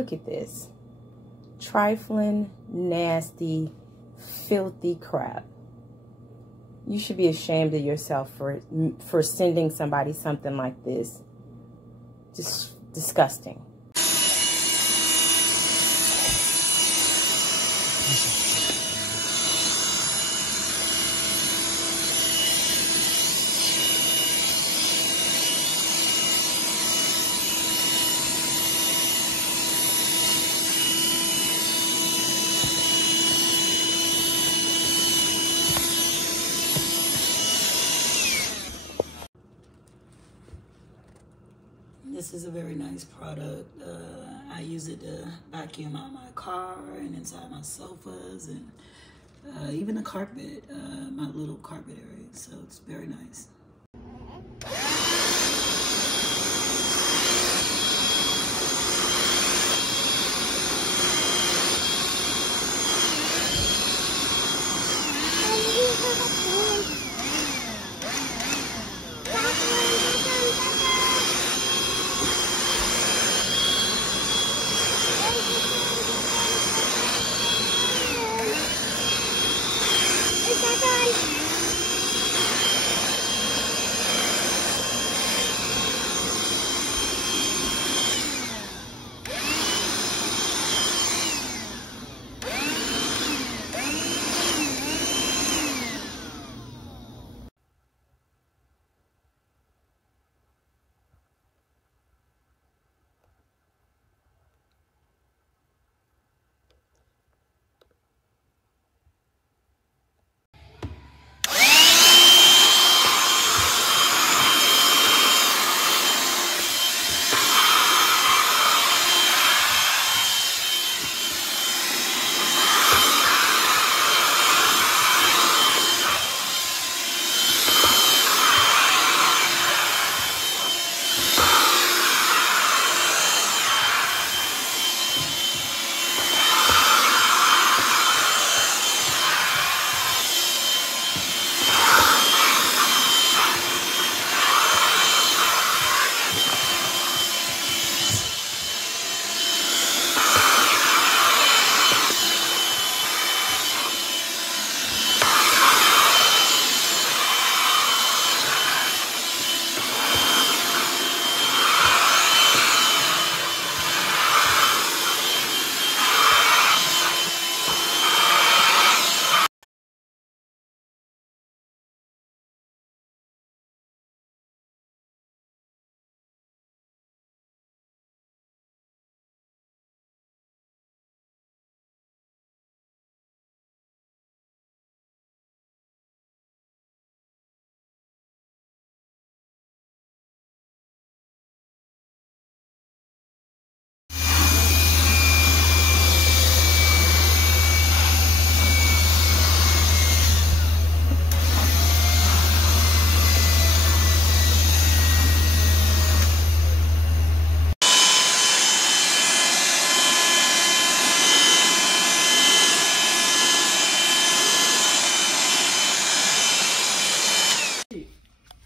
look at this. Trifling, nasty, filthy crap. You should be ashamed of yourself for sending somebody something like this. Just disgusting. This is a very nice product. I use it to vacuum out my car and inside my sofas and even the carpet, my little carpet area. So it's very nice.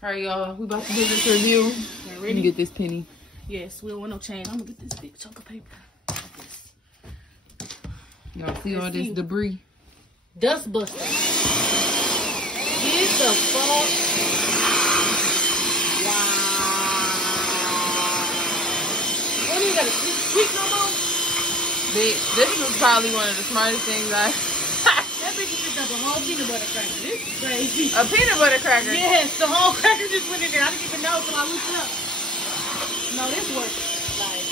Alright, y'all, we about to do this review. Let me get this penny. Yes, we don't want no change. I'm gonna get this big chunk of paper. Y'all see all this debris? Dustbuster. Get the fuck. Wow. What do you got a tweak no more? Bitch, this was probably one of the smartest things That bitch just picked up a whole peanut butter cracker. This is crazy. A peanut butter cracker? Yes, the whole cracker just went in there. I didn't even know until I looked it up. No, this works. Like.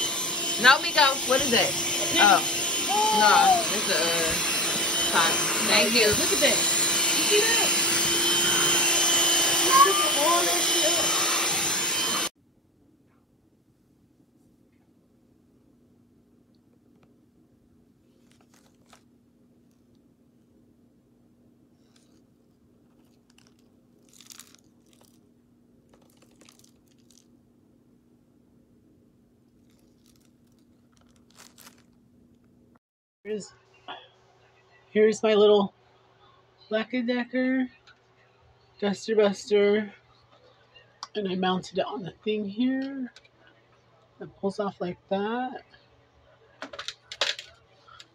No, Miko, what is that? Oh. No, it's a pot. Thank you. Look at that. You see that? Look at all that shit up. Here's my little BLACK+DECKER dustbuster, and I mounted it on the thing here. It pulls off like that.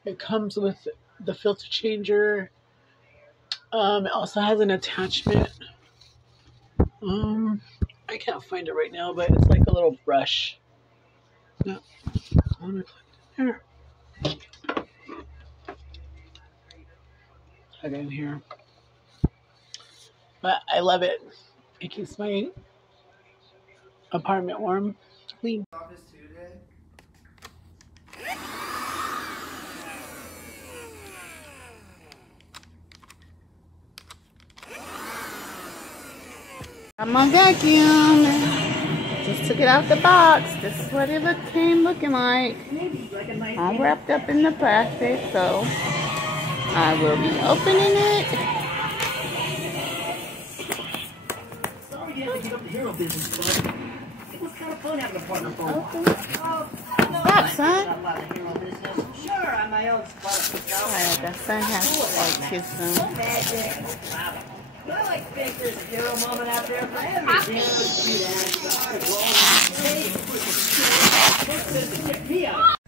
It comes with the filter changer. It also has an attachment. I can't find it right now, but it's like a little brush. No, I want to plug it in here. Plug it in here. But I love it. It keeps my apartment warm, clean. I'm on vacuum. Just took it out the box. This is what it came looking like. All wrapped up in the plastic, so I will be opening it. Sorry you had to give up the hero business, bud. It was kind of fun having a partner for a while. Stop, son. Sure, I'm my own spot. Alright, the son has to like too soon. I like to think there's a hero moment out there for everything. Check me out.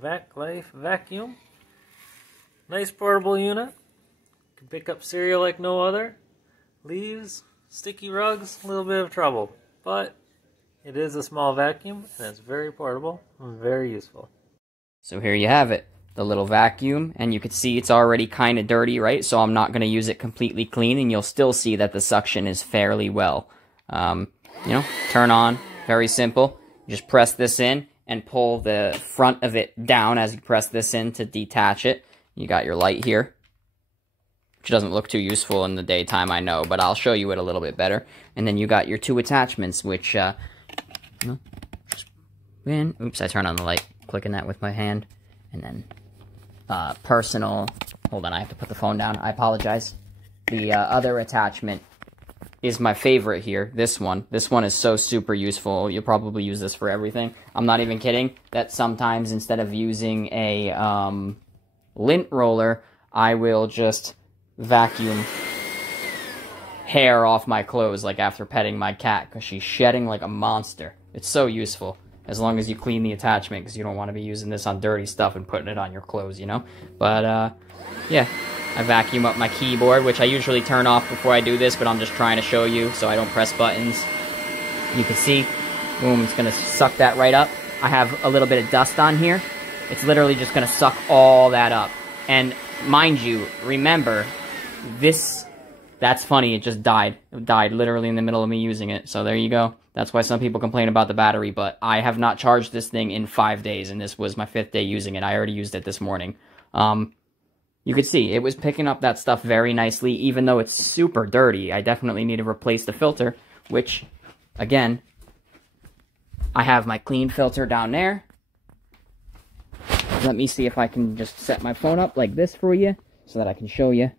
BLACK+DECKER vacuum. Nice portable unit. Can pick up cereal like no other. Leaves, sticky rugs, a little bit of trouble. But it is a small vacuum and it's very portable and very useful. So here you have it, the little vacuum, and you can see it's already kind of dirty, right? So I'm not going to use it completely clean, and you'll still see that the suction is fairly well. You know, turn on, very simple. You just press this in and pull the front of it down as you press this in to detach it. You got your light here, which doesn't look too useful in the daytime, I know, but I'll show you it a little bit better. And then you got your two attachments, which, oops, I turned on the light, clicking that with my hand. And then, personal, hold on, I have to put the phone down, I apologize. The other attachment is my favorite here, this one. This one is so super useful. You'll probably use this for everything. I'm not even kidding, that sometimes instead of using a lint roller, I will just vacuum hair off my clothes, like after petting my cat, because she's shedding like a monster. It's so useful, as long as you clean the attachment, because you don't want to be using this on dirty stuff and putting it on your clothes, you know? But, yeah. I vacuum up my keyboard, which I usually turn off before I do this, but I'm just trying to show you so I don't press buttons. You can see, boom, it's going to suck that right up. I have a little bit of dust on here. It's literally just going to suck all that up. And mind you, remember, that's funny, it just died. It died literally in the middle of me using it. So there you go. That's why some people complain about the battery, but I have not charged this thing in 5 days, and this was my 5th day using it. I already used it this morning. You could see, it was picking up that stuff very nicely, even though it's super dirty. I definitely need to replace the filter, which, again, I have my clean filter down there. Let me see if I can just set my phone up like this for you, so that I can show you.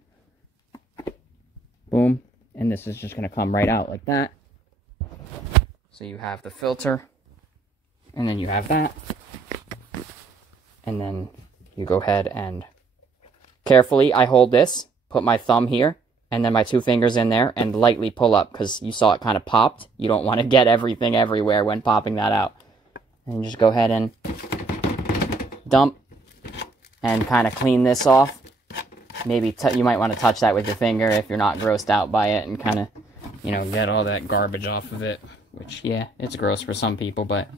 Boom. And this is just going to come right out like that. So you have the filter, and then you have that. And then you go ahead and carefully, I hold this, put my thumb here, and then my 2 fingers in there, and lightly pull up, because you saw it kind of popped. You don't want to get everything everywhere when popping that out. And just go ahead and dump, and kind of clean this off. Maybe you might want to touch that with your finger if you're not grossed out by it, and kind of, you know, get all that garbage off of it. Which, yeah, it's gross for some people, but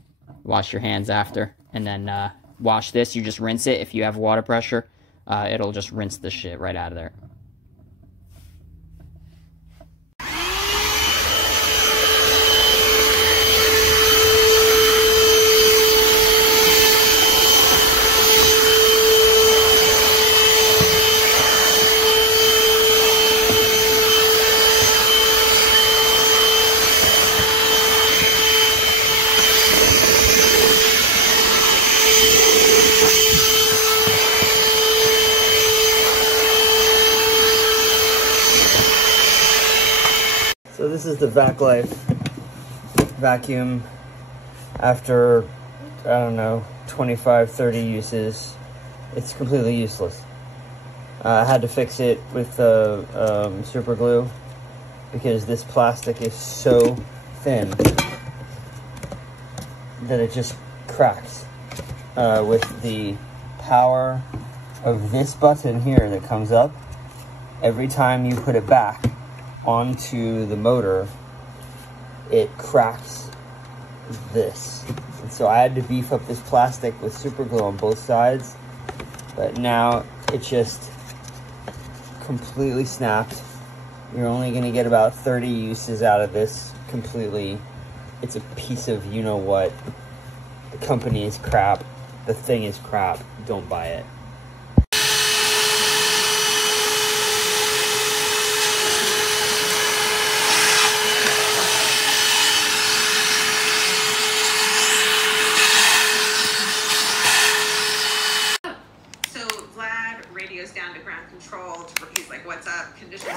wash your hands after. And then wash this, you just rinse it. If you have water pressure, it'll just rinse the shit right out of there. So this is the BLACK+ vacuum after, I don't know, 25, 30 uses. It's completely useless. I had to fix it with super glue because this plastic is so thin that it just cracks. With the power of this button here that comes up, every time you put it back onto the motor, it cracks this. And so I had to beef up this plastic with super glue on both sides, but now it just completely snapped. You're only going to get about 30 uses out of this completely. It's a piece of you-know-what. The company is crap. The thing is crap. Don't buy it. Radios down to ground control. He's like, what's up? Condition.